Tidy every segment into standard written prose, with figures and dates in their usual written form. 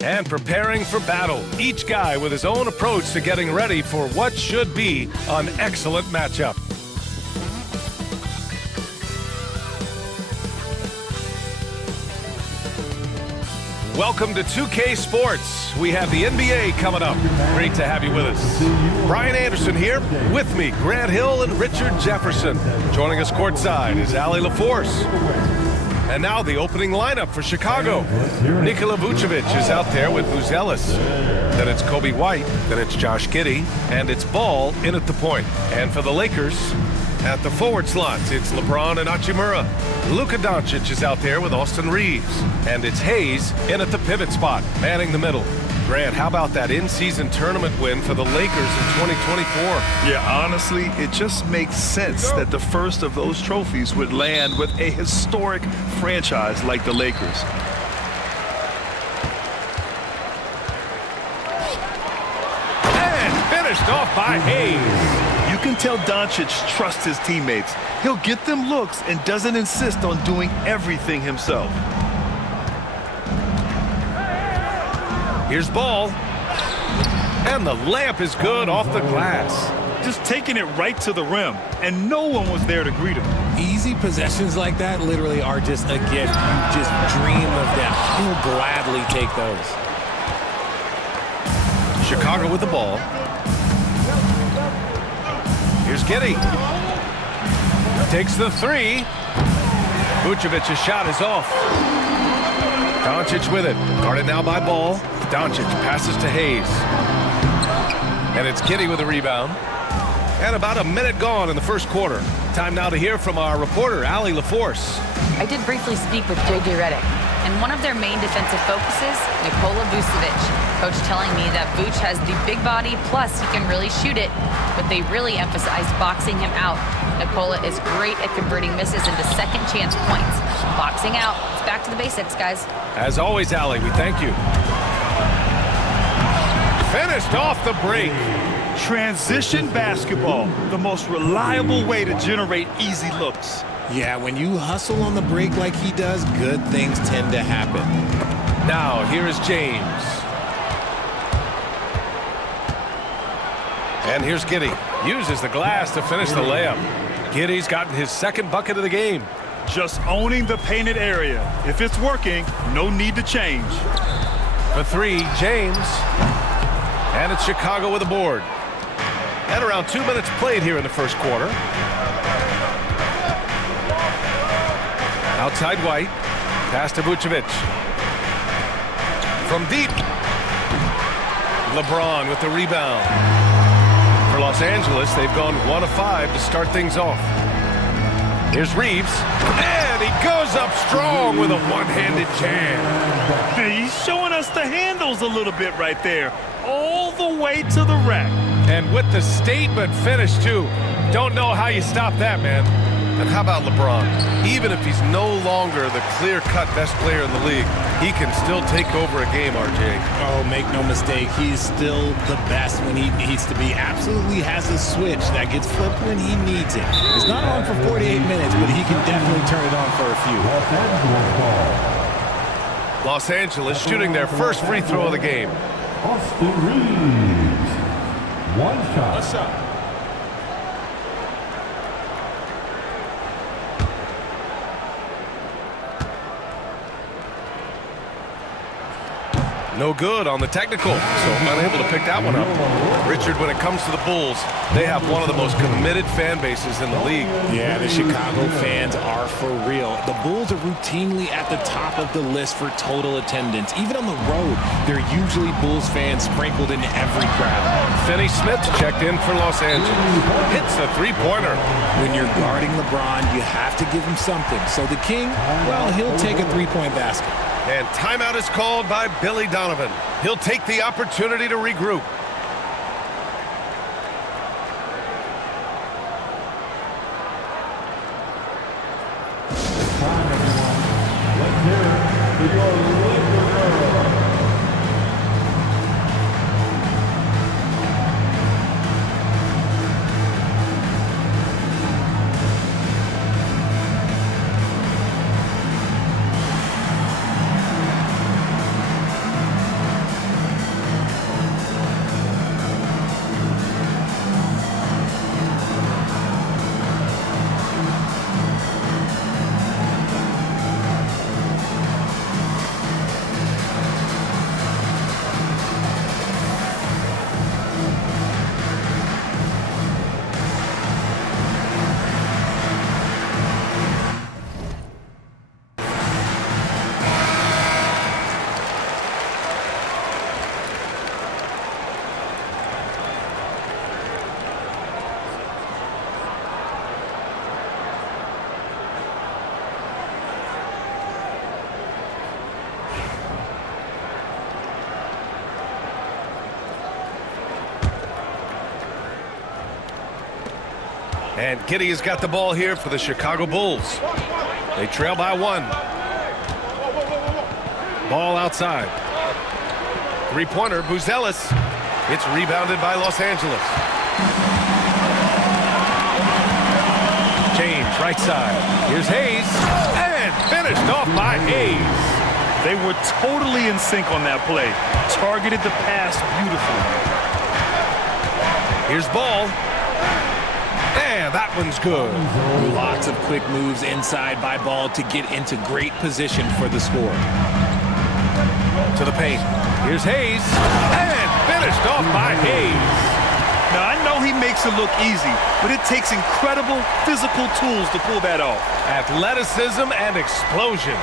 And preparing for battle, each guy with his own approach to getting ready for what should be an excellent matchup. Welcome to 2K Sports. We have the NBA coming up. Great to have you with us. Brian Anderson here. With me, Grant Hill and Richard Jefferson. Joining us courtside is Allie LaForce. And now the opening lineup for Chicago. Nikola Vucevic is out there with Buzelis. Then it's Kobe White. Then it's Josh Giddey. And it's Ball in at the point. And for the Lakers, at the forward slots, it's LeBron and Hachimura. Luka Doncic is out there with Austin Reeves. And it's Hayes in at the pivot spot, manning the middle. Grant, how about that in-season tournament win for the Lakers in 2024? Yeah, honestly, it just makes sense that the first of those trophies would land with a historic franchise like the Lakers. And finished off by Hayes. You can tell Doncic trusts his teammates. He'll get them looks and doesn't insist on doing everything himself. Here's Ball. And the layup is good off the glass. Just taking it right to the rim, and no one was there to greet him. Easy possessions like that literally are just a gift. You just dream of them. He'll gladly take those. Chicago with the ball. Here's Giddey. Takes the three. Vucevic's shot is off. Doncic with it. Guarded now by Ball. Doncic passes to Hayes. And it's Giddey with a rebound. And about a minute gone in the first quarter. Time now to hear from our reporter, Allie LaForce. I did briefly speak with J.J. Redick, and one of their main defensive focuses, Nikola Vucevic. Coach telling me that Vuce has the big body, plus he can really shoot it, but they really emphasize boxing him out. Nikola is great at converting misses into second chance points. Boxing out. It's back to the basics, guys. As always, Allie, we thank you. Finished off the break. Transition basketball, the most reliable way to generate easy looks. Yeah, when you hustle on the break like he does, good things tend to happen. Now, here is James. And here's Giddey. Uses the glass to finish the layup. Giddey's gotten his second bucket of the game. Just owning the painted area. If it's working, no need to change. For three, James. And it's Chicago with a board. And around 2 minutes played here in the first quarter. Outside White. Pass to Vucevic. From deep. LeBron with the rebound. For Los Angeles, they've gone 1 of 5 to start things off. Here's Reeves. And he goes up strong with a one-handed jam. He's showing us the handles a little bit right there. All the way to the rack. And with the statement finish, too. Don't know how you stop that, man. And how about LeBron? Even if he's no longer the clear-cut best player in the league, he can still take over a game, RJ. Oh, make no mistake, he's still the best when he needs to be. Absolutely has a switch that gets flipped when he needs it. It's not on for 48 minutes, but he can definitely turn it on for a few. Los Angeles shooting their first free throw of the game. Austin Reeves. One shot. What's up? No good on the technical, so unable to pick that one up. Richard, when it comes to the Bulls, they have one of the most committed fan bases in the league. Yeah, the Chicago fans are for real. The Bulls are routinely at the top of the list for total attendance. Even on the road, there are usually Bulls fans sprinkled in every crowd. Finney Smith checked in for Los Angeles. Hits the three-pointer. When you're guarding LeBron, you have to give him something. So the King, well, he'll take a three-point basket. And timeout is called by Billy Donovan. He'll take the opportunity to regroup. Time, everyone. Let's hear it for your Laker girl. And Giddey has got the ball here for the Chicago Bulls. They trail by 1. Ball outside. Three-pointer, Buzelis. It's rebounded by Los Angeles. James, right side. Here's Hayes. And finished off by Hayes. They were totally in sync on that play. Targeted the pass beautifully. Here's Ball. And that one's good. Lots of quick moves inside by Ball to get into great position for the score. To the paint. Here's Hayes. And finished off by Hayes. Now, I know he makes it look easy, but it takes incredible physical tools to pull that off. Athleticism and explosion.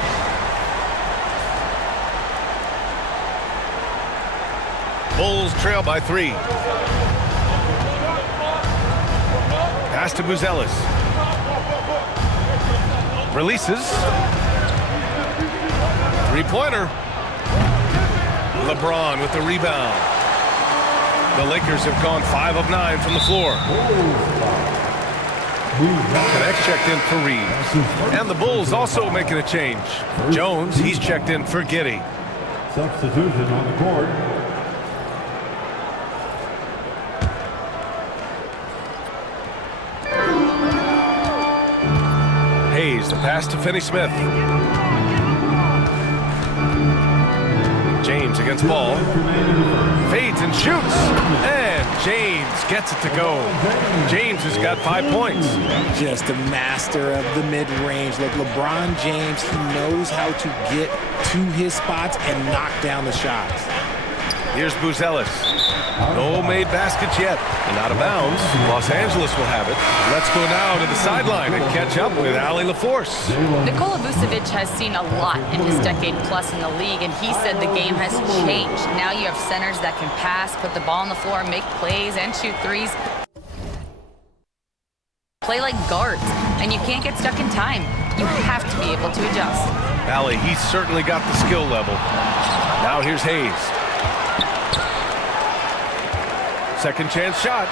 Bulls trail by 3. Pass to Buzelis. Releases. Three-pointer. LeBron with the rebound. The Lakers have gone 5 of 9 from the floor. Connect checked in for Reed. And the Bulls also making a change. Jones, he's checked in for Giddey. Substitution on the court. Hayes, the pass to Finney-Smith. James against Ball. Fades and shoots. And James gets it to go. James has got 5 points. Just a master of the mid-range. Like LeBron James, he knows how to get to his spots and knock down the shots. Here's Buzelis. No made baskets yet. And out of bounds. Los Angeles will have it. Let's go now to the sideline and catch up with Allie LaForce. Nikola Vucevic has seen a lot in his decade plus in the league, and he said the game has changed. Now you have centers that can pass, put the ball on the floor, make plays, and shoot threes. Play like guards, and you can't get stuck in time. You have to be able to adjust. Allie, he's certainly got the skill level. Now here's Hayes. Second chance shot.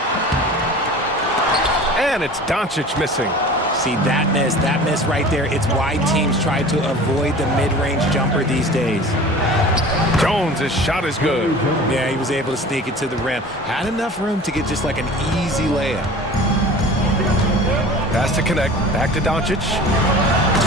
And it's Doncic missing. See, that miss right there, it's why teams try to avoid the mid-range jumper these days. Jones, his shot is good. Yeah, he was able to sneak it to the rim. Had enough room to get just like an easy layup. Pass to connect, back to Doncic.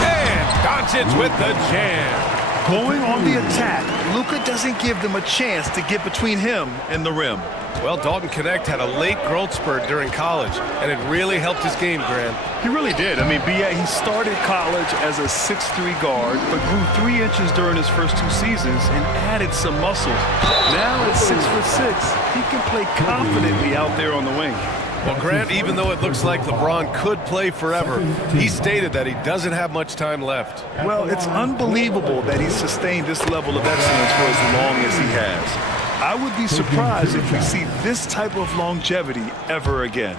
And Doncic with the jam. Going on the attack, Luka doesn't give them a chance to get between him and the rim. Well, Dalton Knecht had a late growth spurt during college, and it really helped his game, Grant. He really did. I mean, he started college as a 6'3" guard, but grew 3 inches during his first 2 seasons and added some muscle. Now at 6'6", he can play confidently out there on the wing. Well, Grant, even though it looks like LeBron could play forever, he stated that he doesn't have much time left. Well, it's unbelievable that he's sustained this level of excellence for as long as he has. I would be surprised if we see this type of longevity ever again.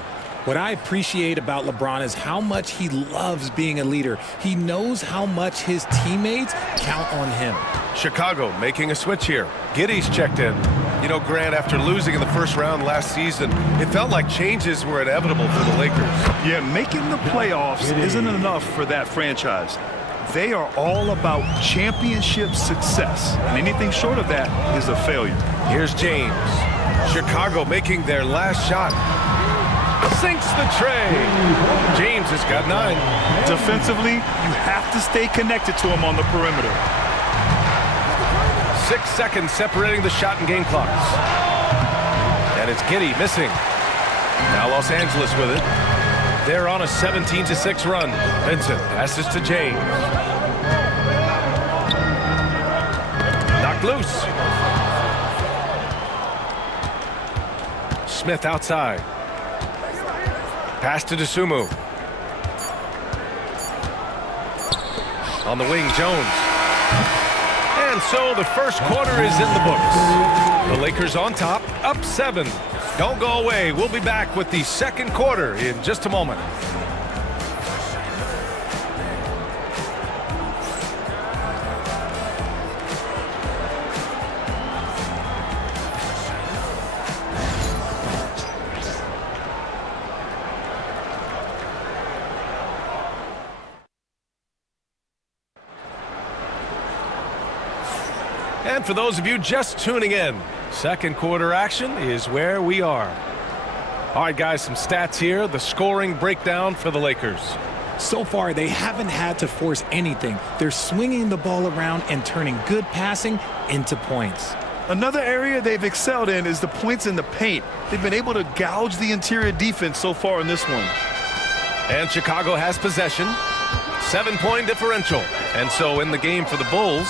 What I appreciate about LeBron is how much he loves being a leader. He knows how much his teammates count on him. Chicago making a switch here. Giddey's checked in. You know, Grant, after losing in the first round last season, it felt like changes were inevitable for the Lakers. Yeah, making the playoffs isn't enough for that franchise. They are all about championship success, and anything short of that is a failure. Here's James. Chicago making their last shot. Sinks the tray. James has got 9. Defensively, you have to stay connected to him on the perimeter. 6 seconds separating the shot and game clocks. And it's Giddey missing. Now Los Angeles with it. They're on a 17-6 run. Vincent passes to James. Knocked loose. Smith outside. Pass to Dosunmu. On the wing, Jones. And so the first quarter is in the books. The Lakers on top, up 7. Don't go away. We'll be back with the second quarter in just a moment. And for those of you just tuning in, second quarter action is where we are. All right, guys, some stats here. The scoring breakdown for the Lakers. So far, they haven't had to force anything. They're swinging the ball around and turning good passing into points. Another area they've excelled in is the points in the paint. They've been able to gouge the interior defense so far in this one. And Chicago has possession. 7-point differential. And so in the game for the Bulls,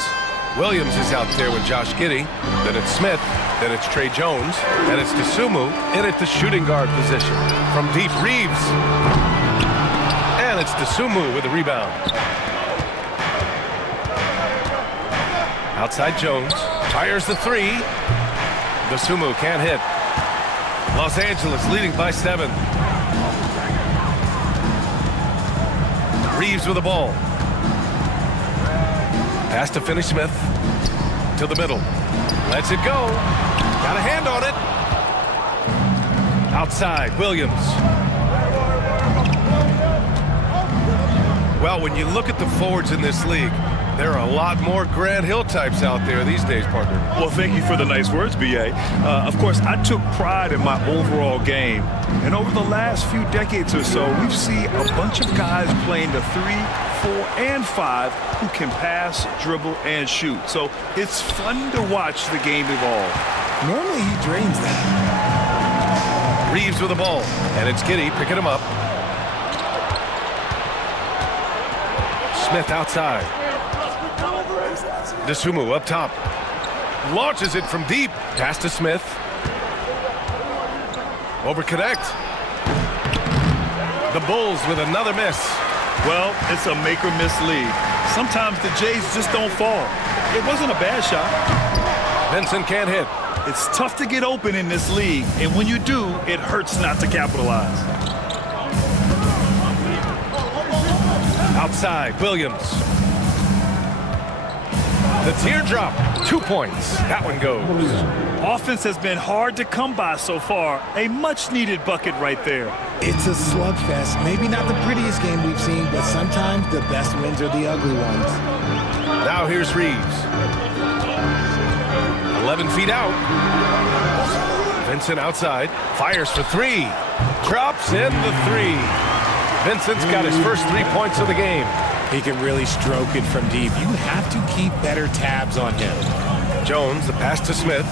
Williams is out there with Josh Giddey. Then it's Smith. Then it's Trey Jones. And it's Dosunmu in at the shooting guard position. From deep, Reeves. And it's Dosunmu with the rebound. Outside Jones. Fires the three. Dosunmu can't hit. Los Angeles leading by 7. Reeves with the ball. Pass to Finney Smith. To the middle. Lets it go. Got a hand on it. Outside, Williams. Well, when you look at the forwards in this league, there are a lot more Grant Hill types out there these days, partner. Well, thank you for the nice words, B.A. Of course, I took pride in my overall game. And over the last few decades or so, we've seen a bunch of guys playing the 3, 4, and 5 who can pass, dribble, and shoot. So it's fun to watch the game evolve. Normally, he drains that. Reeves with the ball. And it's Giddey picking him up. Smith outside. Dosunmu up top. Launches it from deep. Pass to Smith. Over connect. The Bulls with another miss. Well, it's a make-or-miss league. Sometimes the Jays just don't fall. It wasn't a bad shot. Vincent can't hit. It's tough to get open in this league, and when you do, it hurts not to capitalize. Outside, Williams. The teardrop, 2 points. That one goes. Offense has been hard to come by so far. A much-needed bucket right there. It's a slugfest. Maybe not the prettiest game we've seen, but sometimes the best wins are the ugly ones. Now here's Reeves. 11 feet out. Vincent outside. Fires for 3. Drops in the 3. Vincent's got his first 3 points of the game. He can really stroke it from deep. You have to keep better tabs on him. Jones, the pass to Smith.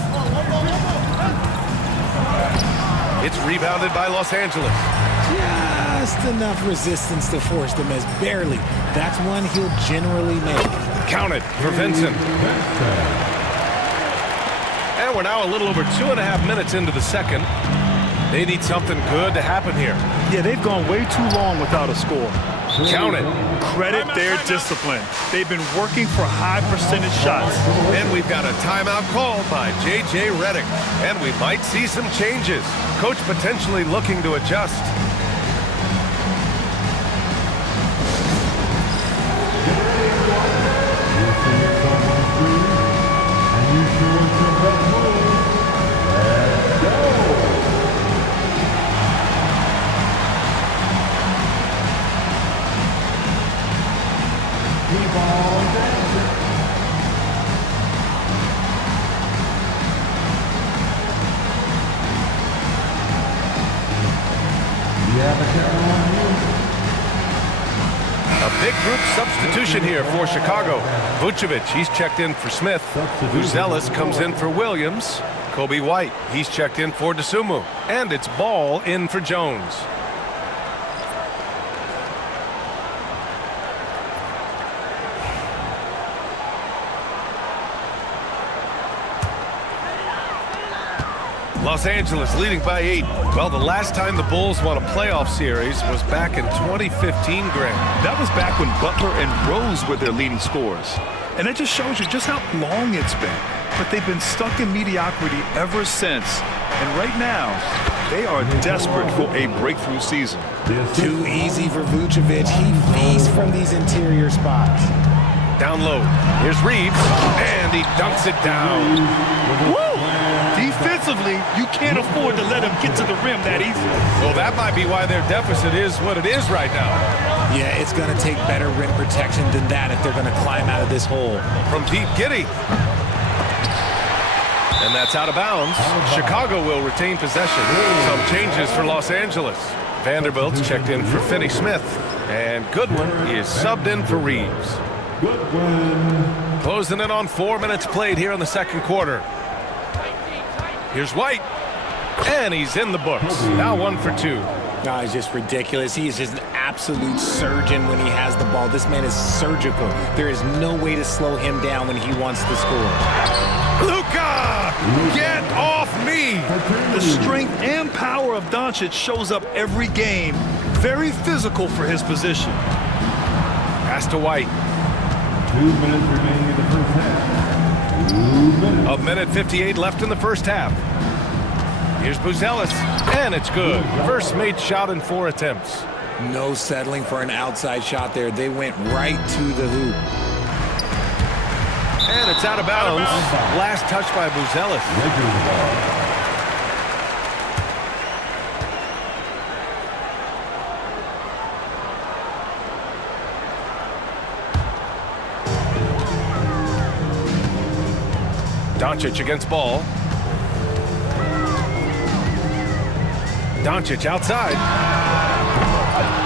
It's rebounded by Los Angeles. Just enough resistance to force the miss. Barely. That's one he'll generally make. Counted for Vincent. And we're now a little over 2.5 minutes into the second. They need something good to happen here. Yeah, they've gone way too long without a score. Count it. Credit their discipline. They've been working for high percentage shots. And we've got a timeout called by J.J. Redick. And we might see some changes. Coach potentially looking to adjust. A big group substitution here for Chicago. Vucevic, he's checked in for Smith. Buzelis comes in for Williams. Kobe White, he's checked in for Dosunmu. And it's Ball in for Jones. Los Angeles leading by 8. Well, the last time the Bulls won a playoff series was back in 2015, Grant. That was back when Butler and Rose were their leading scorers. And that just shows you just how long it's been. But they've been stuck in mediocrity ever since. And right now, they are desperate for a breakthrough season. Too easy for Vucevic. He feasts from these interior spots. Down low. Here's Reeves. And he dunks it down. Woo! Defensively, you can't afford to let him get to the rim that easy. Well, that might be why their deficit is what it is right now. Yeah, it's going to take better rim protection than that if they're going to climb out of this hole. From deep, Giddey. And that's out of bounds. Chicago will retain possession. Some changes for Los Angeles. Vanderbilt's checked in for Finney Smith. And Goodwin is subbed in for Reeves. Goodwin. Closing in on 4 minutes played here in the second quarter. Here's White. And he's in the books. Now 1 for 2. No, it's just ridiculous. He is just an absolute surgeon when he has the ball. This man is surgical. There is no way to slow him down when he wants to score. Luka! Get off me! The strength and power of Doncic shows up every game. Very physical for his position. Pass to White. 2 minutes remaining in the first half. 2 minutes. A minute 58 left in the first half. Here's Buzelis, and it's good. First made shot in 4 attempts. No settling for an outside shot there. They went right to the hoop. And it's out of bounds. Last touch by Buzelis. Lakers ball. Doncic against ball. Doncic outside.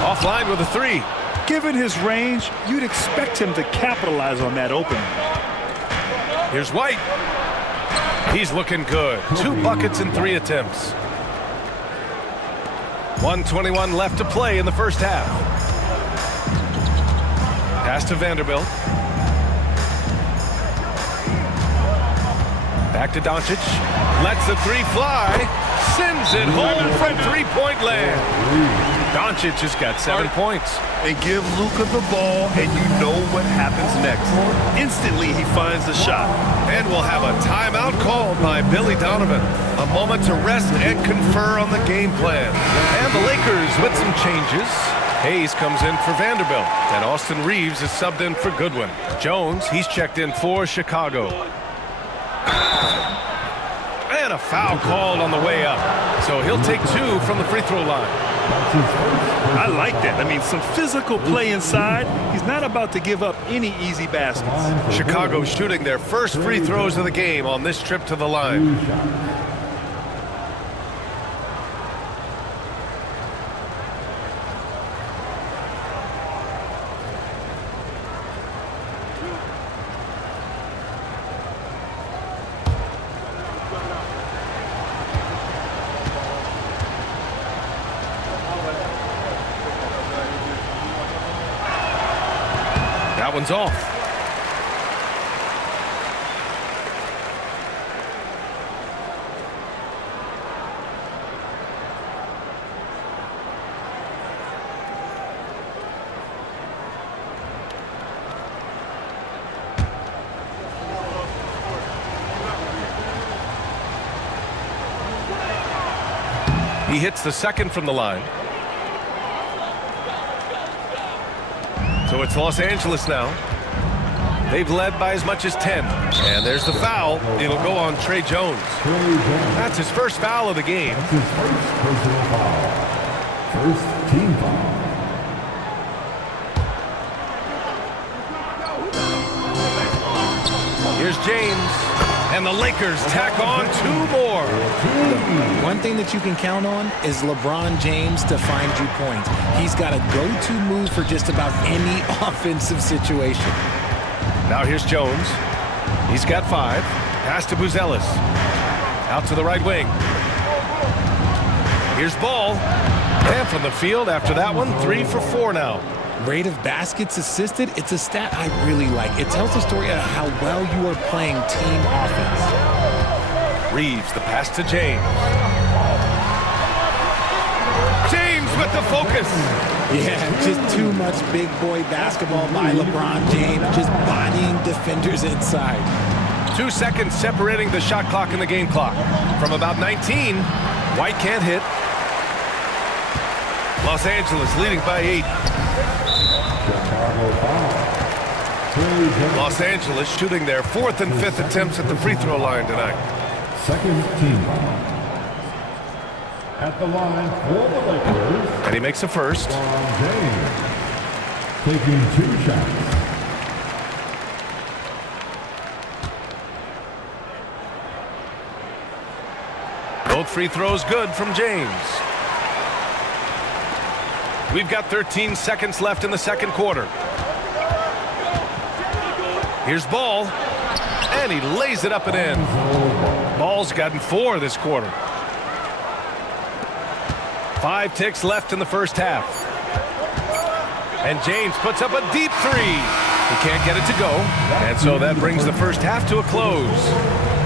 Offline with a 3. Given his range, you'd expect him to capitalize on that opening. Here's White. He's looking good. 2 buckets in 3 attempts. 1:21 left to play in the first half. Pass to Vanderbilt. Back to Doncic. Lets the 3 fly. Sends it home from 3-point land. Doncic has got 7 points. And give Luka the ball, and you know what happens next. Instantly, he finds the shot. And we'll have a timeout called by Billy Donovan. A moment to rest and confer on the game plan. And the Lakers with some changes. Hayes comes in for Vanderbilt. And Austin Reeves is subbed in for Goodwin. Jones, he's checked in for Chicago. And a foul called on the way up. So he'll take 2 from the free throw line. I like that. I mean, some physical play inside. He's not about to give up any easy baskets. Chicago shooting their first free throws of the game on this trip to the line. That one's off. He hits the second from the line. So it's Los Angeles now. They've led by as much as 10. And there's the foul. It'll go on Trey Jones. That's his first foul of the game. That's his first personal foul. First team foul. Here's James. And the Lakers tack on 2 more. One thing that you can count on is LeBron James to find you points. He's got a go-to move for just about any offensive situation. Now here's Jones. He's got 5. Pass to Buzelis. Out to the right wing. Here's Ball. And from the field after that one, 3 for 4 now. Rate of baskets assisted, it's a stat I really like. It tells the story of how well you are playing team offense. Reeves, the pass to James. James with the focus. Yeah, just too much big boy basketball by LeBron James, just bodying defenders inside. 2 seconds separating the shot clock and the game clock. From about 19, White can't hit. Los Angeles leading by 8. Los Angeles shooting their 4th and 5th attempts at the free throw line tonight. Second team foul. At the line for the Lakers. And he makes the first. James taking 2 shots. Both free throws good from James. We've got 13 seconds left in the second quarter. Here's Ball, and he lays it up and in. Ball's gotten 4 this quarter. 5 ticks left in the first half. And James puts up a deep 3. He can't get it to go, and so that brings the first half to a close.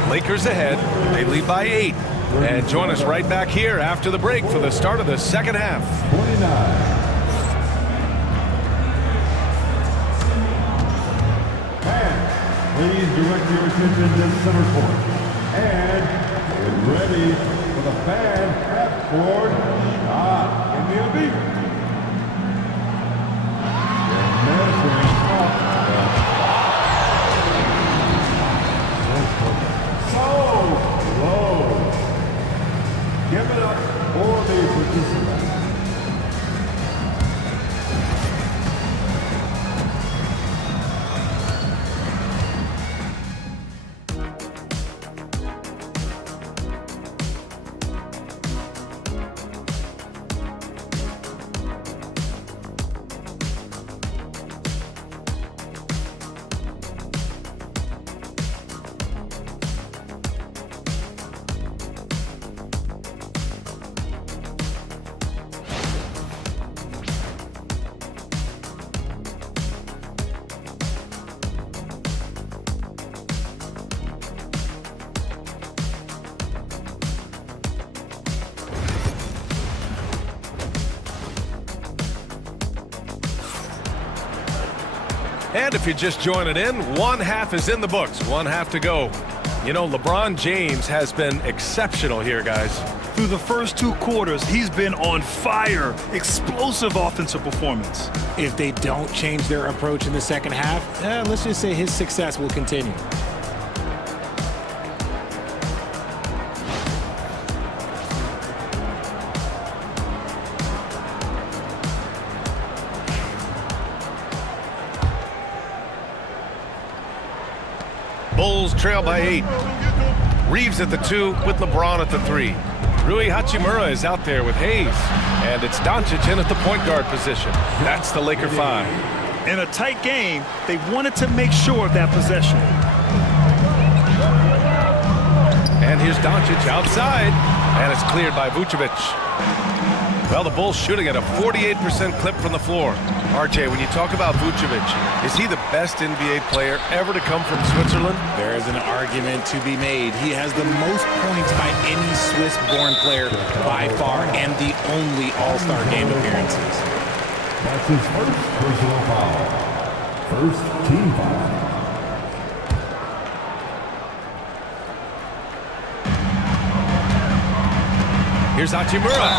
Lakers ahead. They lead by 8. And join us right back here after the break for the start of the second half. 29. Please direct your attention to center court. And get ready for the fan half-court shot in the elite. Measuring up so low. Give it up for the participants. And if you're just joining in, one half is in the books. One half to go. You know, LeBron James has been exceptional here, guys. Through the first 2 quarters, he's been on fire. Explosive offensive performance. If they don't change their approach in the second half, let's just say his success will continue. Bulls trail by 8. Reeves at the 2 with LeBron at the 3. Rui Hachimura is out there with Hayes. And it's Doncic in at the point guard position. That's the Laker 5. In a tight game, they wanted to make sure of that possession. And here's Doncic outside. And it's cleared by Vucevic. Well, the Bulls shooting at a 48% clip from the floor. RJ, when you talk about Vucevic, is he the best NBA player ever to come from Switzerland? There is an argument to be made. He has the most points by any Swiss-born player by far and the only All-Star game appearances. That's his first personal foul. First team foul. Here's Hachimura.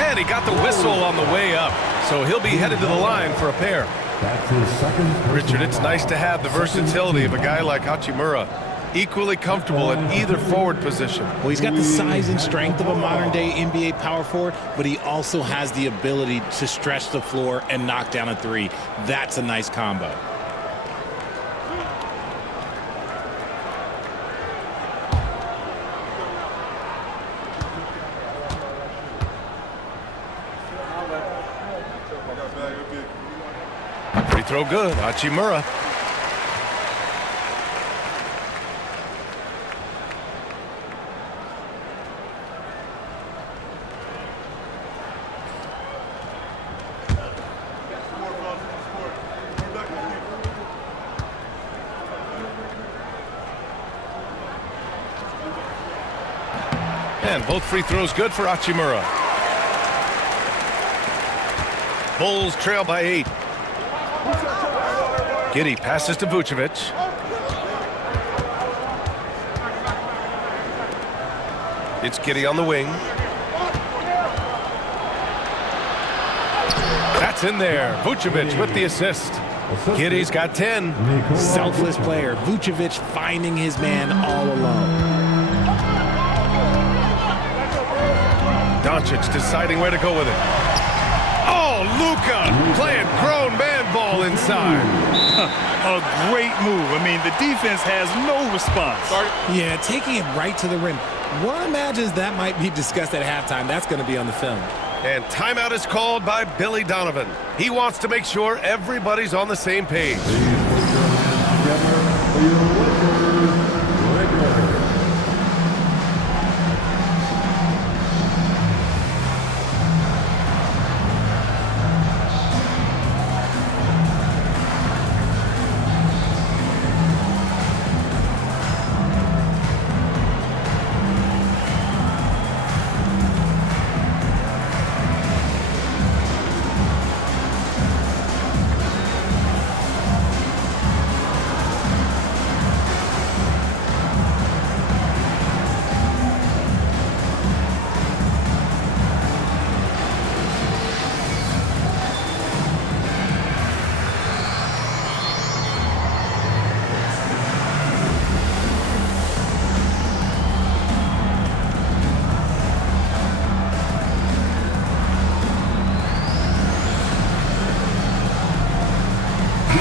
And he got the whistle on the way up. So he'll be headed to the line for a pair. That's his second. Richard, it's nice to have the versatility of a guy like Hachimura. Equally comfortable at either forward position. Well, he's got the size and strength of a modern-day NBA power forward, but he also has the ability to stretch the floor and knock down a 3. That's a nice combo. Free throw good, Hachimura. And both free throws good for Hachimura. Bulls trail by 8. Giddey passes to Vucevic. It's Giddey on the wing. That's in there. Vucevic with the assist. Giddey's got 10. Selfless player. Vucevic finding his man all alone. Doncic deciding where to go with it. Oh, Luka playing grown man ball inside. A great move. I mean, the defense has no response. Yeah, taking it right to the rim. One imagines that might be discussed at halftime. That's going to be on the film. And timeout is called by Billy Donovan. He wants to make sure everybody's on the same page.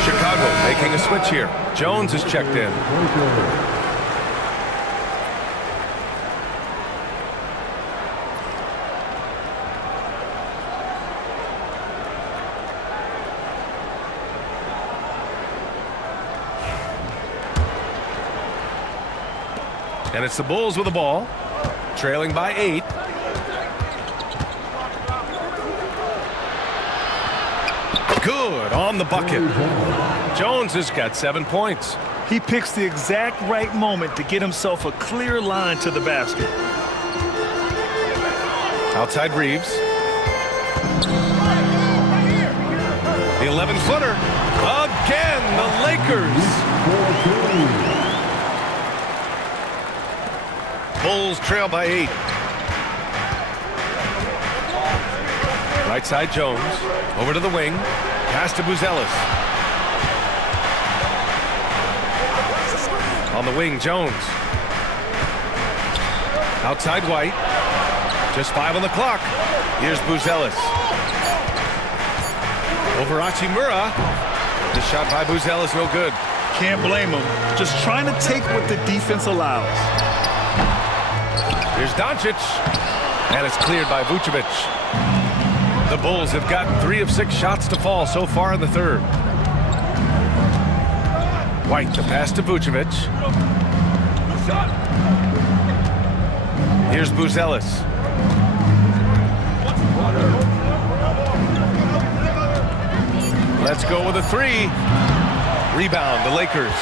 Chicago making a switch here. Jones is checked in. And it's the Bulls with the ball, trailing by 8. Good on the bucket. Jones has got 7 points. He picks the exact right moment to get himself a clear line to the basket. Outside Reeves. The 11-footer. Again, the Lakers. Bulls trail by 8. Right side Jones. Over to the wing. Pass to Buzelis. On the wing, Jones. Outside White. Just 5 on the clock. Here's Buzelis. Over Hachimura. The shot by Buzelis, no good. Can't blame him. Just trying to take what the defense allows. Here's Doncic. And it's cleared by Vucevic. The Bulls have gotten 3 of 6 shots to fall so far in the third. White, the pass to Vucevic. Here's Buzelis. Let's go with a 3. Rebound, the Lakers.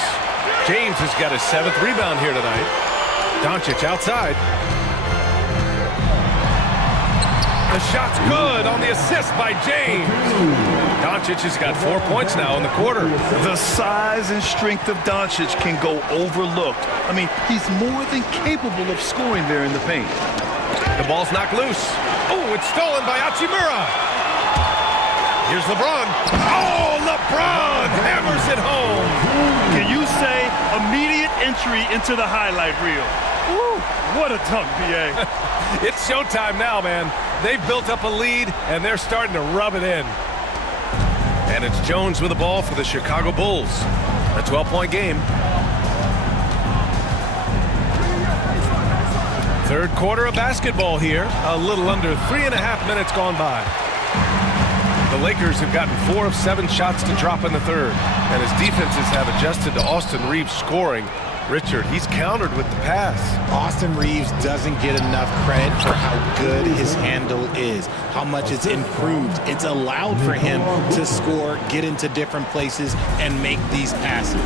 James has got his 7th rebound here tonight. Doncic outside. The shot's good on the assist by James. Doncic has got 4 points now in the quarter. The size and strength of Doncic can go overlooked. I mean, he's more than capable of scoring there in the paint. The ball's knocked loose. Oh, it's stolen by Hachimura. Here's LeBron. Oh, LeBron hammers it home. Can you say immediate entry into the highlight reel? Woo, what a dunk, B.A. It's showtime now, man. They've built up a lead, and they're starting to rub it in. And it's Jones with the ball for the Chicago Bulls. A 12-point game. Third quarter of basketball here. A little under 3.5 minutes gone by. The Lakers have gotten 4 of 7 shots to drop in the third. And as defenses have adjusted to Austin Reeves scoring, Richard, he's countered with the pass. Austin Reeves doesn't get enough credit for how good his handle is, how much it's improved. It's allowed for him to score, get into different places, and make these passes.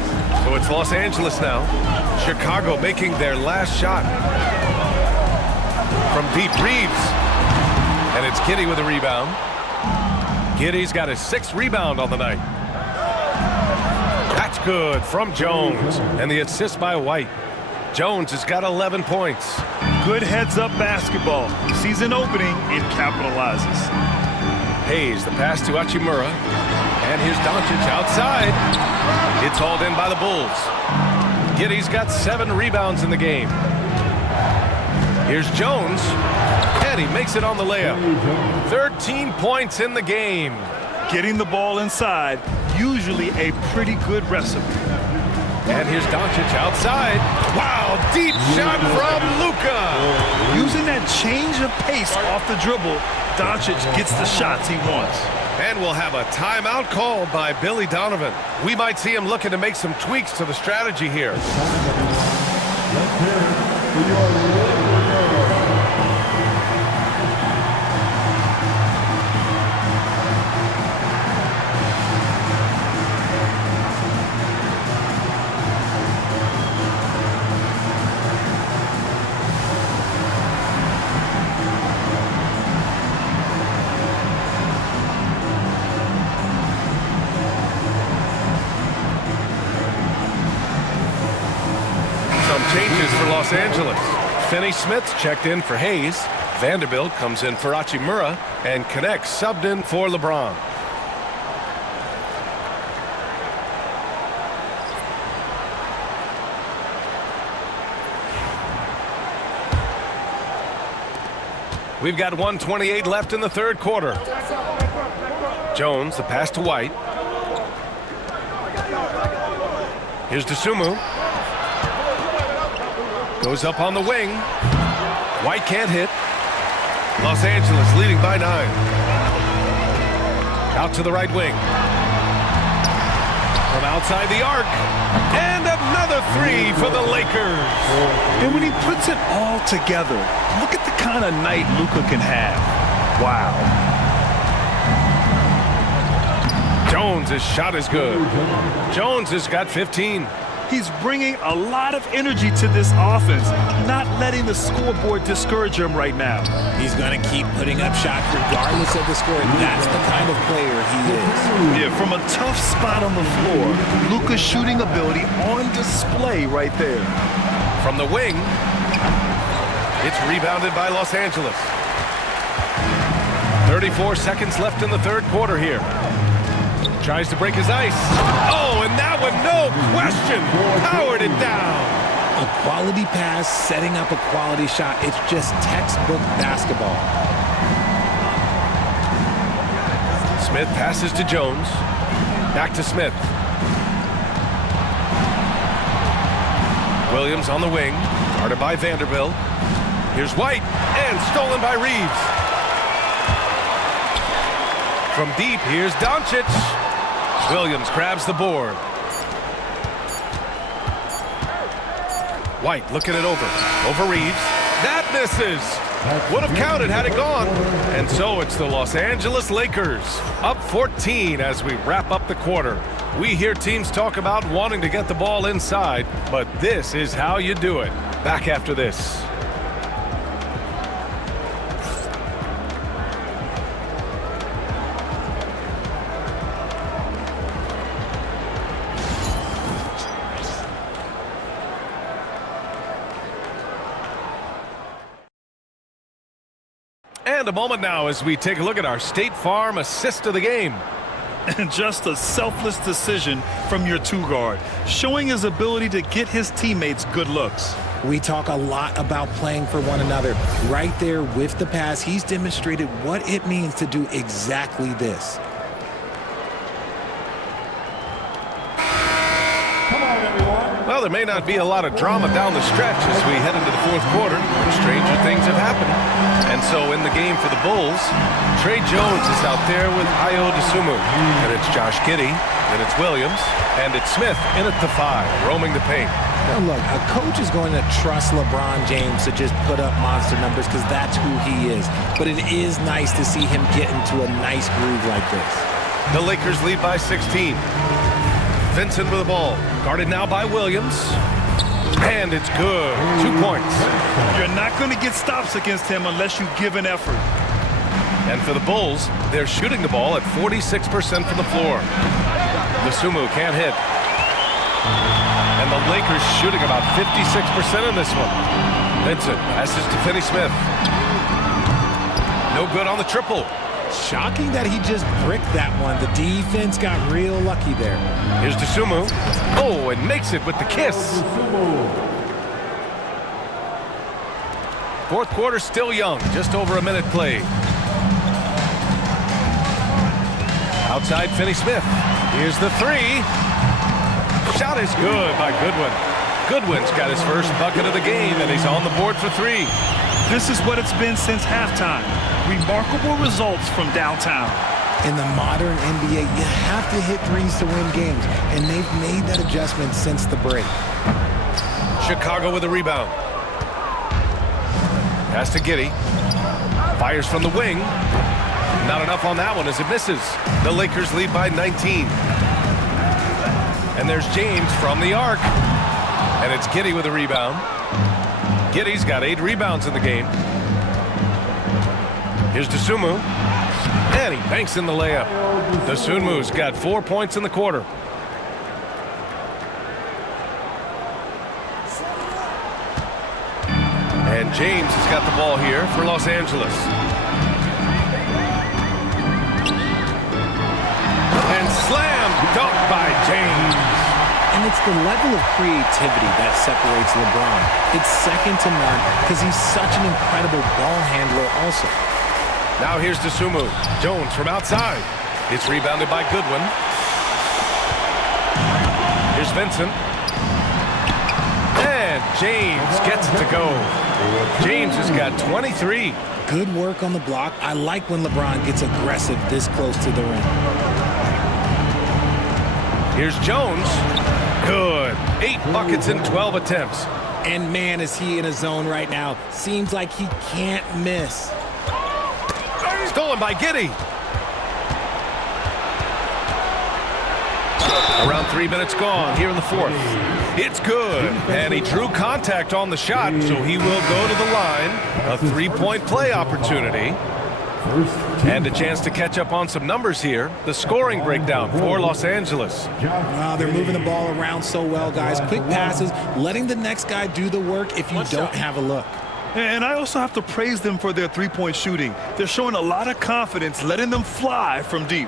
So it's Los Angeles now. Chicago making their last shot. From deep, Reeves. And it's Giddey with a rebound. Giddey's got his 6th rebound on the night. That's good from Jones. And the assist by White. Jones has got 11 points. Good heads-up basketball. Sees an opening and capitalizes. Hayes, the pass to Hachimura. And here's Doncic outside. It's hauled in by the Bulls. Giddey's got 7 rebounds in the game. Here's Jones. And he makes it on the layup. 13 points in the game. Getting the ball inside, usually a pretty good recipe. And here's Doncic outside. Wow, deep shot from Luka. Using that change of pace off the dribble, Doncic gets the shots he wants. And we'll have a timeout called by Billy Donovan. We might see him looking to make some tweaks to the strategy here. Let's hear it for your Lakers. Changes for Los Angeles. Finney-Smith checked in for Hayes. Vanderbilt comes in for Hachimura, and Connect subbed in for LeBron. We've got 1:28 left in the third quarter. Jones, the pass to White. Here's Dosunmu. Goes up on the wing. White can't hit. Los Angeles leading by 9. Out to the right wing. From outside the arc. And another three for the Lakers. And when he puts it all together, look at the kind of night Luka can have. Wow. Jones' shot is good. Jones has got 15. He's bringing a lot of energy to this offense, not letting the scoreboard discourage him right now. He's going to keep putting up shots regardless of the score. That's the kind of player he is. Yeah, from a tough spot on the floor, Luka's shooting ability on display right there. From the wing, it's rebounded by Los Angeles. 34 seconds left in the third quarter here. Tries to break his ice. Oh, and that one, no question, powered it down. A quality pass, setting up a quality shot. It's just textbook basketball. Smith passes to Jones. Back to Smith. Williams on the wing, guarded by Vanderbilt. Here's White, and stolen by Reeves. From deep, here's Doncic. Williams grabs the board. White looking it over Reeves. That misses. Would have counted had it gone. And so it's the Los Angeles Lakers up 14 as we wrap up the quarter. We hear teams talk about wanting to get the ball inside, but this is how you do it. Back after this. And a moment now as we take a look at our State Farm assist of the game. And just a selfless decision from your two-guard, showing his ability to get his teammates good looks. We talk a lot about playing for one another. Right there with the pass, he's demonstrated what it means to do exactly this. Come on, everyone. Well, there may not be a lot of drama down the stretch as we head into the fourth quarter. Stranger things have happened. And so in the game for the Bulls, Tre Jones is out there with Ayo Dosunmu. And it's Josh Giddey, and it's Williams, and it's Smith in at the 5, roaming the paint. Now look, a coach is going to trust LeBron James to just put up monster numbers because that's who he is. But it is nice to see him get into a nice groove like this. The Lakers lead by 16. Vincent with the ball, guarded now by Williams. And it's good. 2 points. You're not going to get stops against him unless you give an effort. And for the Bulls, they're shooting the ball at 46% from the floor. Dosunmu can't hit. And the Lakers shooting about 56% in this one. Vincent passes to Finney-Smith. No good on the triple. Shocking that he just bricked that one. The defense got real lucky there. Here's Dosunmu. Oh, and makes it with the kiss. Fourth quarter still young. Just over a minute played. Outside Finney-Smith. Here's the 3. Shot is good by Goodwin. Goodwin's got his first bucket of the game, and he's on the board for 3. This is what it's been since halftime. Remarkable results from downtown. In the modern NBA, you have to hit threes to win games, and they've made that adjustment since the break. Chicago with a rebound. Pass to Giddey. Fires from the wing. Not enough on that one as it misses. The Lakers lead by 19. And there's James from the arc. And it's Giddey with a rebound. Giddey's got 8 rebounds in the game. Here's Dosunmu. And he banks in the layup. Dosunmu's got 4 points in the quarter. And James has got the ball here for Los Angeles. And slam dunk by James. And it's the level of creativity that separates LeBron. It's second to none because he's such an incredible ball handler also. Now here's Dosunmu. Jones from outside. It's rebounded by Goodwin. Here's Vincent. And James gets it to go. James has got 23. Good work on the block. I like when LeBron gets aggressive this close to the rim. Here's Jones. Good. 8 buckets in 12 attempts. And man, is he in a zone right now. Seems like he can't miss. Stolen by Giddey. Around 3 minutes gone here in the fourth. It's good. And he drew contact on the shot, so he will go to the line. A 3-point play opportunity. And a chance to catch up on some numbers here. The scoring breakdown for Los Angeles. Wow, they're moving the ball around so well, guys. Quick passes, letting the next guy do the work if you don't have a look. And I also have to praise them for their three-point shooting. They're showing a lot of confidence, letting them fly from deep.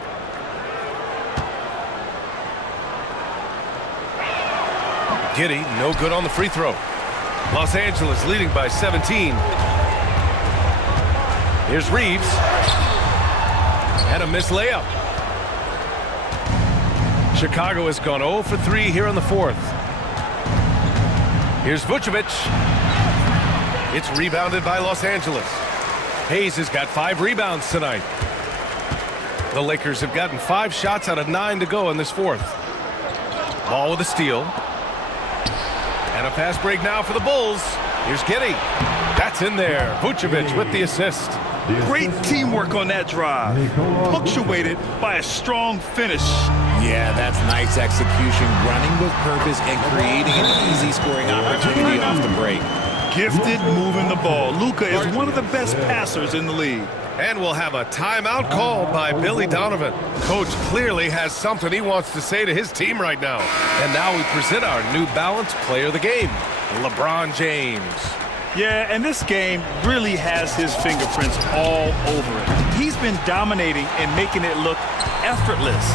Giddey, no good on the free throw. Los Angeles leading by 17. Here's Reeves. And a missed layup. Chicago has gone 0 for 3 here in the fourth. Here's Vucevic. It's rebounded by Los Angeles. Hayes has got 5 rebounds tonight. The Lakers have gotten 5 shots out of 9 to go in this fourth. Ball with a steal. And a fast break now for the Bulls. Here's Giddey. That's in there. Vucevic with the assist. Great teamwork on that drive. Punctuated by a strong finish. Yeah, that's nice execution. Running with purpose and creating an easy scoring opportunity off the break. Gifted moving the ball. Luka is one of the best passers in the league. And we'll have a timeout called by Billy Donovan. Coach clearly has something he wants to say to his team right now. And now we present our New Balance player of the game, LeBron James. Yeah, and this game really has his fingerprints all over it. He's been dominating and making it look effortless.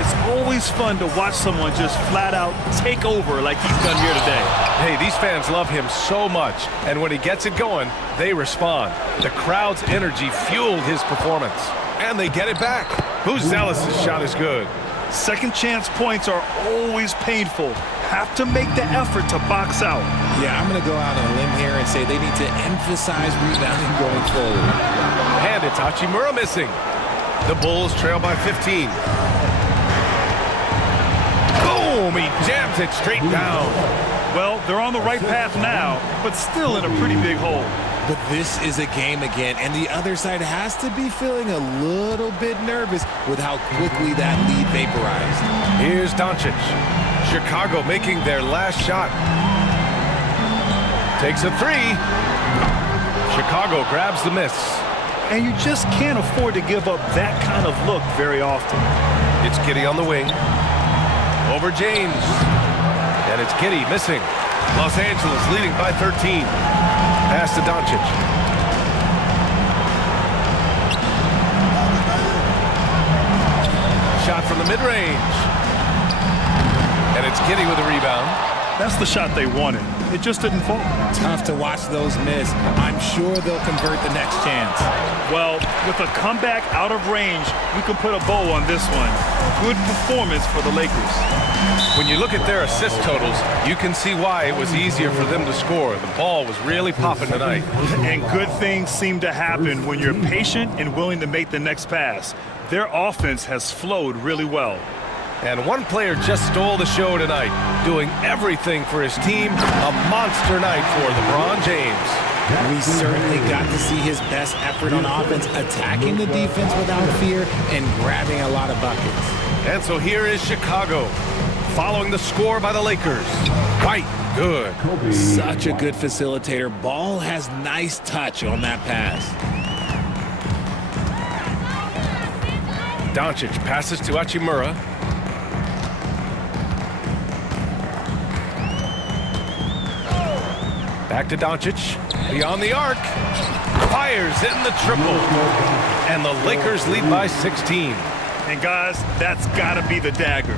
It's always fun to watch someone just flat out take over like he's done here today. Hey, these fans love him so much, and when he gets it going, they respond. The crowd's energy fueled his performance, and they get it back. Buzelis' shot is good. Second chance points are always painful. Have to make the effort to box out. Yeah, I'm going to go out on a limb here and say they need to emphasize rebounding going forward. And it's Hachimura missing. The Bulls trail by 15. Boom! He jams it straight down. Well, they're on the right path now, but still in a pretty big hole. But this is a game again, and the other side has to be feeling a little bit nervous with how quickly that lead vaporized. Here's Doncic. Chicago making their last shot. Takes a 3. Chicago grabs the miss. And you just can't afford to give up that kind of look very often. It's Giddey on the wing. Over James. And it's Giddey missing. Los Angeles leading by 13. Pass to Doncic. Shot from the mid-range. And it's Giddey with a rebound. That's the shot they wanted. It just didn't fall. Tough to watch those miss. I'm sure they'll convert the next chance. Well, with a comeback out of range, we can put a bow on this one. Good performance for the Lakers. When you look at their assist totals, you can see why it was easier for them to score. The ball was really popping tonight. And good things seem to happen when you're patient and willing to make the next pass. Their offense has flowed really well. And one player just stole the show tonight, doing everything for his team. A monster night for LeBron James. We certainly got to see his best effort on offense, attacking the defense without fear and grabbing a lot of buckets. And so here is Chicago, following the score by the Lakers. Quite good. Such a good facilitator. Ball has nice touch on that pass. Doncic passes to Hachimura. Back to Doncic, beyond the arc, fires in the triple, and the Lakers lead by 16. And guys, that's gotta be the dagger.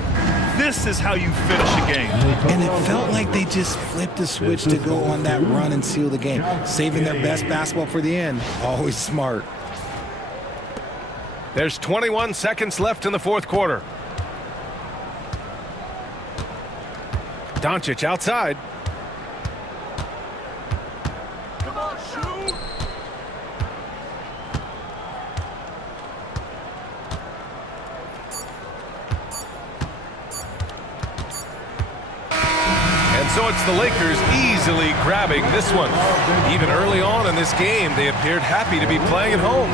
This is how you finish a game. And it felt like they just flipped the switch to go on that run and seal the game, saving their best basketball for the end. Always smart. There's 21 seconds left in the fourth quarter. Doncic outside. So it's the Lakers easily grabbing this one. Even early on in this game, they appeared happy to be playing at home.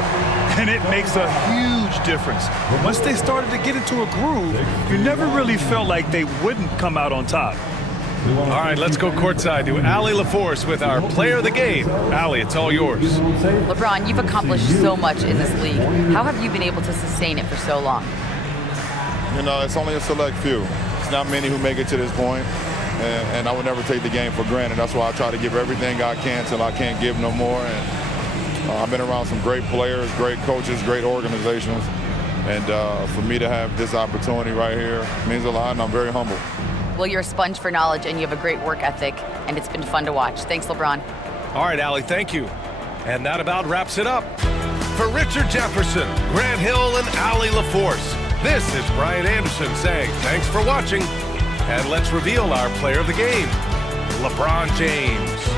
And it makes a huge difference. Once they started to get into a groove, you never really felt like they wouldn't come out on top. All right, let's go courtside to Allie LaForce with our player of the game. Allie, it's all yours. LeBron, you've accomplished so much in this league. How have you been able to sustain it for so long? You know, it's only a select few. It's not many who make it to this point. And I would never take the game for granted. That's why I try to give everything I can till I can't give no more. And I've been around some great players, great coaches, great organizations. And for me to have this opportunity right here means a lot, and I'm very humble. Well, you're a sponge for knowledge, and you have a great work ethic, and it's been fun to watch. Thanks, LeBron. All right, Allie, thank you. And that about wraps it up. For Richard Jefferson, Grant Hill, and Allie LaForce, this is Brian Anderson saying thanks for watching. And let's reveal our player of the game, LeBron James.